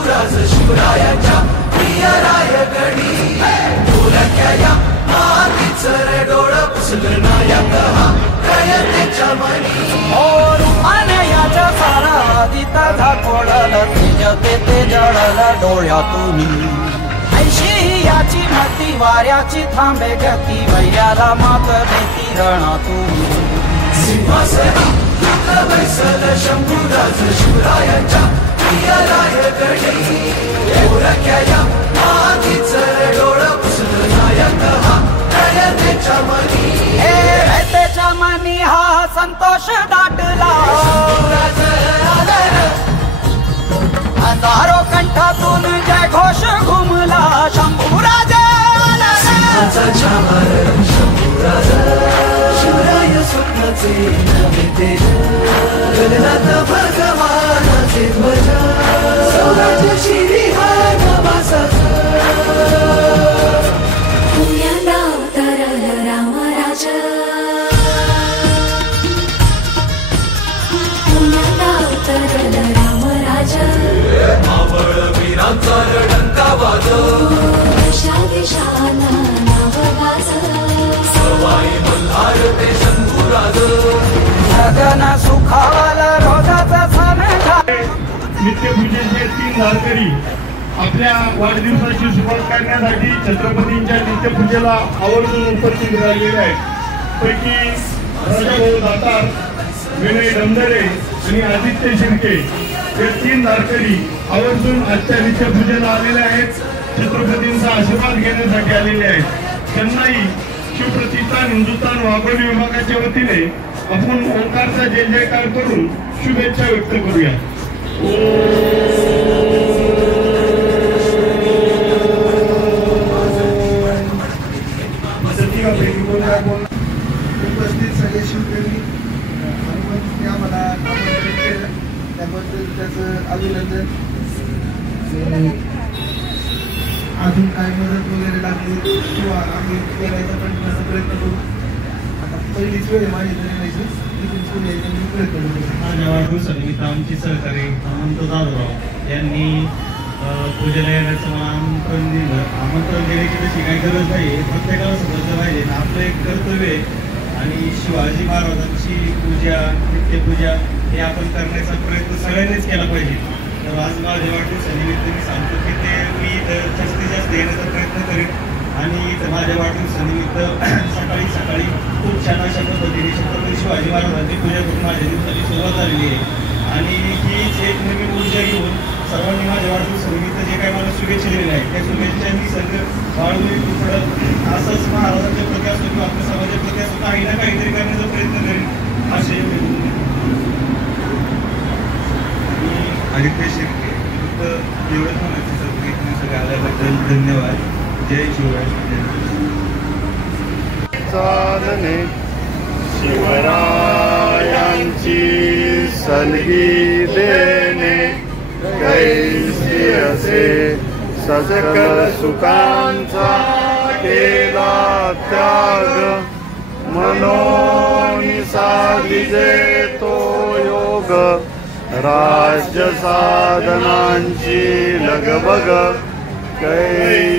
शंभूराज शिवरायाच्या प्रिय रायगडी ढोलक्या मातीचं रे डोळं पुसलं नायक हा रयतेच्या मनी रूपाने याच्या सारा आदिता झाकोळलं तेज ते जळलं डोळ्यातून ऐशी याची मती वाऱ्याची थांबे गती वैयाला मात देती रणातून सिंहासना बैसल शंभूराज शिवरायाच्या प्रिय रायगडी ढोलक्या मातीचं रे डोळं पुसलं नायक हा रयतेच्या मनी रयतेच्या मनी हा संतोष दाटला हजारो कंठातून जय घोष घुमला शंभूराज शंभूराज शिवराय स्वप्नाचे नवे तेज गगनात भगवानाचे ध्वज स्वराज्य शिरी हा नवासाचा पुण्याला उतरला रामराज पुण्याला उतरला रामराज मावळ वीरांचा डंका वाजव दिशा दिशाला नाव गाज सवाई मल्हार ते शंभूराज गगन सुखावला रोजाचा सण नित्यपूजेचे 3 वारकरी आपल्या वाढदिवसाची सुरुवात करण्यासाठी छत्रपतींच्या नित्यपूजेला आवर्जून उपस्थित राहिलेले आहेत. पैकी राजाभाऊ दातार, विनय डमदरे आणि आदित्य शिर्के हे 3 वारकरी आवर्जून आजच्या नित्यपूजेला आलेले आहेत. छत्रपतींचा आशीर्वाद घेण्यासाठी आलेले आहेत. त्यांनाही शिवप्रतिष्ठान हिंदुस्थान वाघोली विभागाच्या वतीने आपण ओंकारचा जय जयकार करून शुभेच्छा व्यक्त करूया. उपस्थित सगळे शिवप्रेमी आम्हाला आमंत्रित केलं त्याबद्दल त्याचं अभिनंदन. अजून काय मदत वगैरे लागली किंवा आम्ही करायचा प्रयत्न करू. आता पहिलीच वेळ माझी तरी नाही इथून पुढे यायचा मी प्रयत्न करू. माझ्या वाढदिवसानिमित्त आमची सहकारी अनंत जाधवराव यांनी पूजेला येण्याचं मला आमंत्रण दिलं. आमंत्रण देण्याची तशी काही गरज नाही, प्रत्येकाला समजलं पाहिजे आपलं एक कर्तव्य आहे आणि शिवाजी महाराजांची पूजा नित्यपूजा हे आपण करण्याचा प्रयत्न सगळ्यांनीच केला पाहिजे. तर आज माझ्या वाढदिवसानिमित्त मी सांगतो की ते मी जास्तीत जास्त येण्याचा प्रयत्न करेन आणि माझ्या वाढदिवसानिमित्त सकाळी खूप छान अशा पद्धतीने छत्रपती शिवाजी महाराजांची पूजा करून माझ्या दिवसाची सुरुवात झालेली आहे आणि हीच एक नवीन ऊर्जा घेऊन सर्वांनी माझ्या वाढदिवसानिमित्त जे काही मला शुभेच्छा दिलेल्या आहेत त्या शुभेच्छांनी सगळं वाढवून पुढं असंच महाराजांच्या प्रती असतो किंवा आपल्या समाजाच्या प्रती असतो काही ना काहीतरी करण्याचा प्रयत्न करेन असे आदित्य शिर्के एवढंच म्हणायचं सर की तुम्ही सगळे आल्याबद्दल धन्यवाद. जय शिवराय. साधने शिवरायांची सलगी देणे कैसी असे सकल सुखांचा केला त्याग मनोनी साधिजे तो योग राज्य साधनांची लगबग कैसी